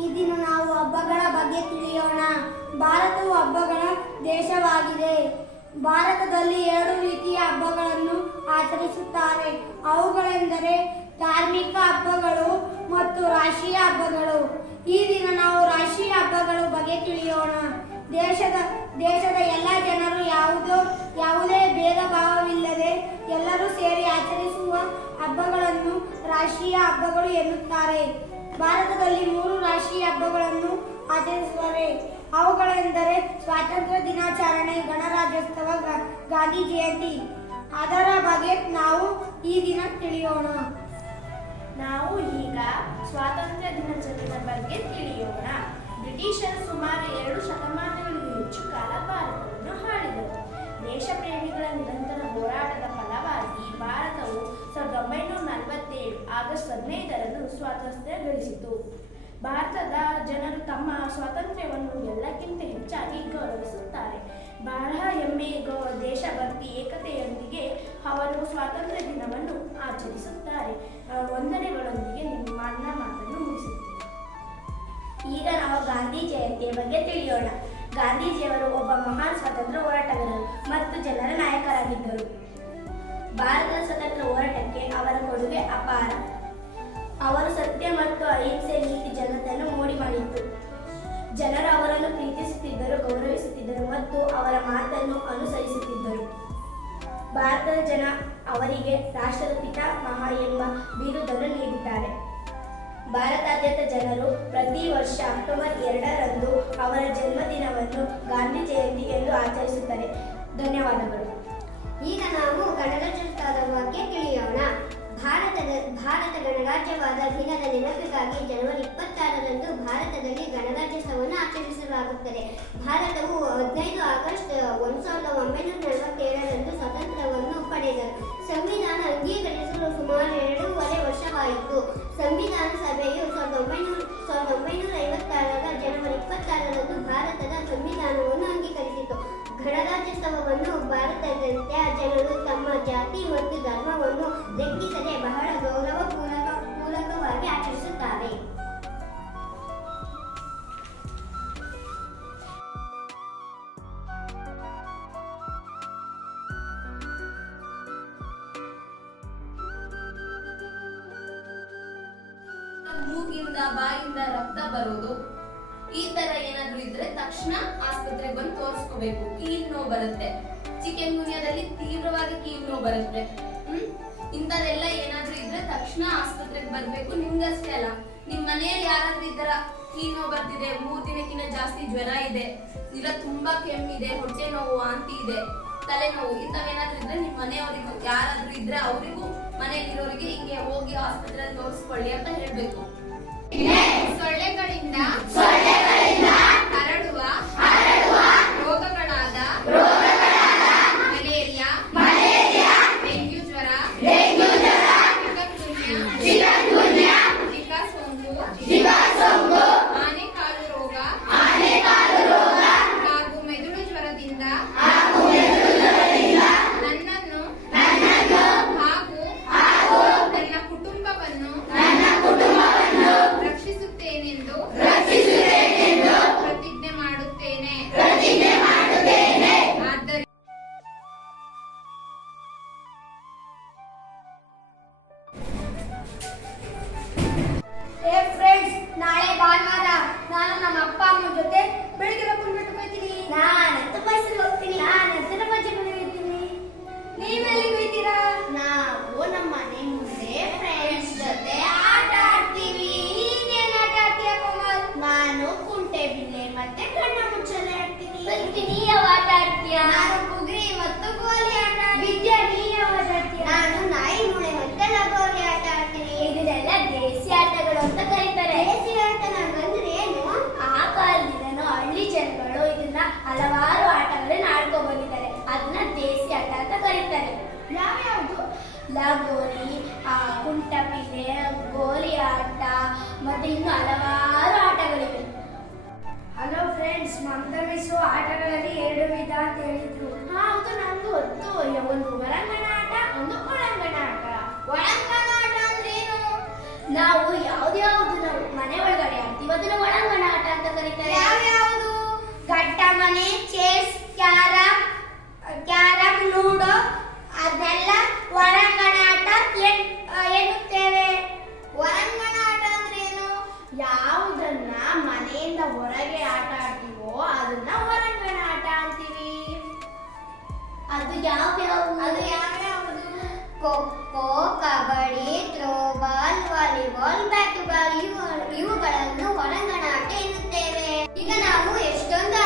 ಈ ದಿನ ನಾವು ಹಬ್ಬಗಳ ಬಗ್ಗೆ ತಿಳಿಯೋಣ. ಭಾರತವು ಹಬ್ಬಗಳ ದೇಶವಾಗಿದೆ. ಭಾರತದಲ್ಲಿ 2 ರೀತಿಯ ಹಬ್ಬಗಳನ್ನು ಆಚರಿಸುತ್ತಾರೆ. ಅವುಗಳೆಂದರೆ ಧಾರ್ಮಿಕ ಹಬ್ಬಗಳು ಮತ್ತು ರಾಷ್ಟ್ರೀಯ ಹಬ್ಬಗಳು. ಈ ದಿನ ನಾವು ರಾಷ್ಟ್ರೀಯ ಹಬ್ಬಗಳ ಬಗ್ಗೆ ತಿಳಿಯೋಣ. ದೇಶದ ಎಲ್ಲ ಜನರು ಯಾವುದೇ ಭೇದ ಭಾವವಿಲ್ಲದೆ ಎಲ್ಲರೂ ಸೇರಿ ಆಚರಿಸುವ ಹಬ್ಬಗಳನ್ನು ರಾಷ್ಟ್ರೀಯ ಹಬ್ಬಗಳು ಎನ್ನುತ್ತಾರೆ. ಭಾರತದಲ್ಲಿ 3 ರಾಷ್ಟ್ರೀಯ ಹಬ್ಬಗಳನ್ನು ಆಚರಿಸುತ್ತಾರೆ. ಅವುಗಳೆಂದರೆ ಸ್ವಾತಂತ್ರ್ಯ ದಿನಾಚರಣೆ, ಗಣರಾಜ್ಯೋತ್ಸವ, ಗಾಂಧಿ ಜಯಂತಿ. ಅದರ ಬಗ್ಗೆ ನಾವು ಈ ದಿನ ತಿಳಿಯೋಣ. ನಾವು ಈಗ ಸ್ವಾತಂತ್ರ್ಯ ದಿನಾಚರಣೆಯ ಬಗ್ಗೆ ತಿಳಿಯೋಣ. ಬ್ರಿಟಿಷರು ಸುಮಾರು 2 ಶತಮಾನಗಳಿಗೂ ಹೆಚ್ಚು ಕಾಲ ಭಾರತವನ್ನು ಆಳಿದರು. ದೇಶ ಪ್ರೇಮಿಗಳ ನಿರಂತರ ಹೋರಾಟದ ಫಲವಾಗಿ ಭಾರತವು 1947 ಆಗಸ್ಟ್ 15ರಂದು ಸ್ವಾತಂತ್ರ್ಯ ಗಳಿಸಿತು. ಭಾರತದ ಜನರು ತಮ್ಮ ಸ್ವಾತಂತ್ರ್ಯವನ್ನು ಎಲ್ಲಕ್ಕಿಂತ ಹೆಚ್ಚಾಗಿ ಗೌರವಿಸುತ್ತಾರೆ. ಬಹಳ ಹೆಮ್ಮೆ, ದೇಶಭಕ್ತಿ, ಏಕತೆಯೊಂದಿಗೆ ಅವರು ಸ್ವಾತಂತ್ರ್ಯ ದಿನವನ್ನು ಆಚರಿಸುತ್ತಾರೆ. ವಂದನೆಗಳೊಂದಿಗೆ ನನ್ನ ಮಾತನ್ನು ಮುಗಿಸುತ್ತೇನೆ. ಈಗ ನಾವು ಗಾಂಧಿ ಜಯಂತಿಯ ಬಗ್ಗೆ ತಿಳಿಯೋಣ. ಗಾಂಧೀಜಿಯವರು ಒಬ್ಬ ಮಹಾನ್ ಸ್ವಾತಂತ್ರ್ಯ ಹೋರಾಟಗಾರರು ಮತ್ತು ಜನರ ನಾಯಕರಾಗಿದ್ದರು. ಭಾರತದ ಸ್ವತಂತ್ರ ಹೋರಾಟಕ್ಕೆ ಅವರ ಕೊಡುಗೆ ಅಪಾರ. ಅವರು ಸತ್ಯ ಮತ್ತು ಅಹಿಂಸೆ ನೀತಿ ಜನತೆಯನ್ನು ಮೋಡಿ ಮಾಡಿತ್ತು. ಜನರು ಅವರನ್ನು ಪ್ರೀತಿಸುತ್ತಿದ್ದರು, ಗೌರವಿಸುತ್ತಿದ್ದರು ಮತ್ತು ಅವರ ಮಾತನ್ನು ಅನುಸರಿಸುತ್ತಿದ್ದರು. ಭಾರತದ ಜನ ಅವರಿಗೆ ರಾಷ್ಟ್ರದ ಪಿತಾಮಹ ಎಂಬ ಬಿರುದನ್ನು ನೀಡಿದ್ದಾರೆ. ಭಾರತಾದ್ಯಂತ ಜನರು ಪ್ರತಿ ವರ್ಷ ಅಕ್ಟೋಬರ್ 2ರಂದು ಅವರ ಜನ್ಮದಿನವನ್ನು ಗಾಂಧಿ ಜಯಂತಿ ಎಂದು ಆಚರಿಸುತ್ತಾರೆ. ಧನ್ಯವಾದಗಳು. ಈಗ ನಾವು ಗಣರಾಜ್ಯೋತ್ಸವದ ಬಗ್ಗೆ ತಿಳಿಯೋಣ. ಭಾರತ ಗಣರಾಜ್ಯವಾದ ದಿನದ ನೆನಪಿಗಾಗಿ ಜನವರಿ 26ರಂದು ಭಾರತದಲ್ಲಿ ಗಣರಾಜ್ಯೋತ್ಸವವನ್ನು ಆಚರಿಸಲಾಗುತ್ತದೆ. ಭಾರತವು 15 ಆಗಸ್ಟ್ 1947ರಂದು ಸ್ವಾತಂತ್ರ್ಯವನ್ನು ಪಡೆದರು. ಸಂವಿಧಾನ ಅಂಗೀಕರಿಸಲು ಸುಮಾರು 2.5 ವರ್ಷವಾಯಿತು. ಸಂವಿಧಾನ ಸಭೆಯು 1956ರ ಜನವರಿ 26ರಂದು ಭಾರತದ ಸಂವಿಧಾನವನ್ನು ಅಂಗೀಕರಿಸಿತು. ಗಣರಾಜ್ಯೋತ್ಸವವನ್ನು ಭಾರತದಾದ್ಯಂತ ಜನರು ತಮ್ಮ ಜಾತಿ ಮತ್ತು ಧರ್ಮವನ್ನು ಲೆಕ್ಕಿಸದೆ ಬಹಳ ಗೌರವಪೂರ್ವಕವಾಗಿ ಆಚರಿಸುತ್ತಾರೆ. ಮೂಗಿಂದ ಬಾಯಿಂದ ರಕ್ತ ಬರೋದು, ಈ ತರ ಏನಾದ್ರೂ ಇದ್ರೆ ತಕ್ಷಣ ಆಸ್ಪತ್ರೆಗೆ ಬಂದು ತೋರಿಸ್ಕೋಬೇಕು. ಕೀಲ್ ನೋವು ಬರುತ್ತೆ, ಚಿಕನ್ ಗುನ್ಯಾದಲ್ಲಿ ತೀವ್ರವಾಗಿ ಕೀಲ್ ನೋವು ಬರುತ್ತೆ. ಇಂಥದೆಲ್ಲ ಏನಾದ್ರೂ ಇದ್ರೆ ತಕ್ಷಣ ಆಸ್ಪತ್ರೆಗೆ ಬರ್ಬೇಕು. ನಿಮ್ಗಷ್ಟೇ ಅಲ್ಲ, ನಿಮ್ ಮನೆಯಲ್ಲಿ ಯಾರಾದ್ರೂ ಈ ತರ ಕೀಲ್ ನೋವು ಬರ್ತಿದೆ, 3 ದಿನಕ್ಕಿಂತ ಜಾಸ್ತಿ ಜ್ವರ ಇದೆ, ಇಲ್ಲ ತುಂಬಾ ಕೆಮ್ಮಿದೆ, ಹೊಟ್ಟೆ ನೋವು, ವಾಂತಿ ಇದೆ, ತಲೆನೋವು, ಇಂಥವೇನಾದ್ರೂ ಇದ್ರೆ ನಿಮ್ ಮನೆಯವರಿಗೂ ಯಾರಾದ್ರೂ ಇದ್ರೆ ಅವರಿಗೂ ಮನೆಯಲ್ಲಿರೋರಿಗೆ ಹಿಂಗೆ ಹೋಗಿ ಆಸ್ಪತ್ರೆಯಲ್ಲಿ ತೋರಿಸ್ಕೊಳ್ಳಿ ಅಂತ ಹೇಳ್ಬೇಕು. ಸೊಳ್ಳೆಗಳಿಂದ ಹರಡುವ ರೋಗಗಳಾದ ಮಲೇರಿಯಾ, ಡೆಂಗ್ಯೂ ಜ್ವರ, ಚಿಕನ್ಗುನ್ಯ, ಜಿಕಾ ಸೋಂಕು, ಆನೆಕಾಲು ರೋಗ ಹಾಗೂ ಮೆದುಳು ಜ್ವರದಿಂದ ನನ್ನನ್ನು ಹಾಗೂ ನನ್ನ ಕುಟುಂಬವನ್ನು ರಕ್ಷಿಸುತ್ತೇನೆಂದು ಪ್ರತಿಜ್ಞೆ ಮಾಡುತ್ತೇನೆ. ನಾಳೆ ಭಾನುವಾರ ನಾನು ನಮ್ಮ ಅಪ್ಪ ಅಮ್ಮ ಜೊತೆ ಬೆಳಿಗ್ಗೆ ಬೆಟ್ಟಕ್ಕೆ ಹೋಗ್ತೀನಿ. ನಾನು ಬಸ್ಸಲ್ಲಿ ಹೋಗ್ತೀನಿ. ನಾನು ಬಜ್ಜಿಗೆ ಹೋಗ್ತೀನಿ. ನೀವೆಲ್ಲಿಗೆ ಹೋಗ್ತೀರಾ? ನಾವು ನಮ್ಮ ಮನೆ ಮುಂದೆ ಫ್ರೆಂಡ್ಸ್ ಜೊತೆ ಆಟ ಆಡ್ತೀವಿ. ನೀನೇನು ಆಟ ಆಡ್ತೀಯ ಕೋಮಲ್? ನಾನು ಕುಂಟೆ ಬಿಲ್ಲೆ ಮತ್ತೆ ಕಣ್ಣ ಮುಚ್ಚಲೆ ಆಡ್ತೀನಿ. ನೀ ಯಾವ ಆಟ ಆಡ್ತೀಯ? ನಾನು ಬುಗ್ರಿ ಮತ್ತು ಗೋಲಿ ಆಟ ವಿದ್ಯಾ, ನೀ ಯಾವ ಆಟ ಆಡ್ತೀಯ? ನಾನು ನಾಯಿ ಮೂಳೆ ಮತ್ತೆ ಲಗೋರಿ ಆಟ ಆಡ್ತೀನಿ. ಇದನ್ನೆಲ್ಲ ದೇಸಿ ಆಟಗಳು ಅಂತ ಕರೀತಾರೆ. ದೇಸಿ ಆಟ ಅಂದ್ರೆ ಏನು? ಆ ಕಾಲದಿಂದ ಹಳ್ಳಿ ಜನಗಳು ಇದನ್ನ ಹಲವಾರು ಆಟಗಳನ್ನ ಆಡ್ಕೊಂಡು ಬಂದಿದ್ದಾರೆ. ಅದನ್ನ ದೇಸಿ ಆಟ ಅಂತ ಕರೀತಾರೆ. ಯಾವ್ಯಾವುದು? ಲಗೋರಿ, ಕುಂಟಪಿಲೆ, ಗೋಲಿ ಆಟ ಮತ್ತೆ ಇನ್ನು ಹಲವಾರು ಆಟಗಳಿವೆ. ಹಲೋ ಫ್ರೆಂಡ್ಸ್, ಮಮತಾ ಮಿಸ್ಸು ಆಟಗಳಲ್ಲಿ 2 ವಿಧ ಅಂತ ಹೇಳಿದ್ರು. ಹೌದು, ನಂಗೂ ಗೊತ್ತು. ಒಂದು ಹೊರಾಂಗಣ ಆಟ, ಒಂದು ಒಳಾಂಗಣ ಆಟ. ಒಳಾಂಗಣ ಆಟ ಅಂದ್ರೆ ಏನು? ನಾವು ಯಾವ್ದ್ಯಾವ್ದು ನಾವು ಮನೆ ಒಳಗಡೆ ಆಡ್ತೀವ ಇವುದನ್ನು ಒಳಾಂಗಣ ಆಟ ಅಂತ ಕರೀತಾರೆ. ಯಾವ್ಯಾವುದು? ಗಟ್ಟ ಮನೆ, ಚೆಸ್, ಕ್ಯಾರಂ, ಲೂಡೋ ಅದೆಲ್ಲ ಒಳಾಂಗಣ ಆಟ ಎನ್ನುತ್ತೇವೆ. ಹೊರಾಂಗಣ ಆಟ ಅಂದ್ರೆ ಏನು? ಯಾವುದನ್ನ ಮನೆಯಿಂದ ಹೊರಗೆ ಆಟ ಆಡ್ತೀವೋ ಅದನ್ನ ಹೊರಾಂಗಣ ಆಟ ಅಂತೀವಿ. ಅದು ಯಾವ್ಯಾವು? ಅದು ಯಾವ್ಯಾವುದು? ಖೋಖೋ, ಕಬಡ್ಡಿ, ಥ್ರೋಬಾಲ್, ವಾಲಿಬಾಲ್, ಬ್ಯಾಟುಬಾಲ್ ಇವುಗಳನ್ನು ಹೊರಾಂಗಣ ಆಟ ಎನ್ನುತ್ತೇವೆ. ಈಗ ನಾವು ಎಷ್ಟೊಂದು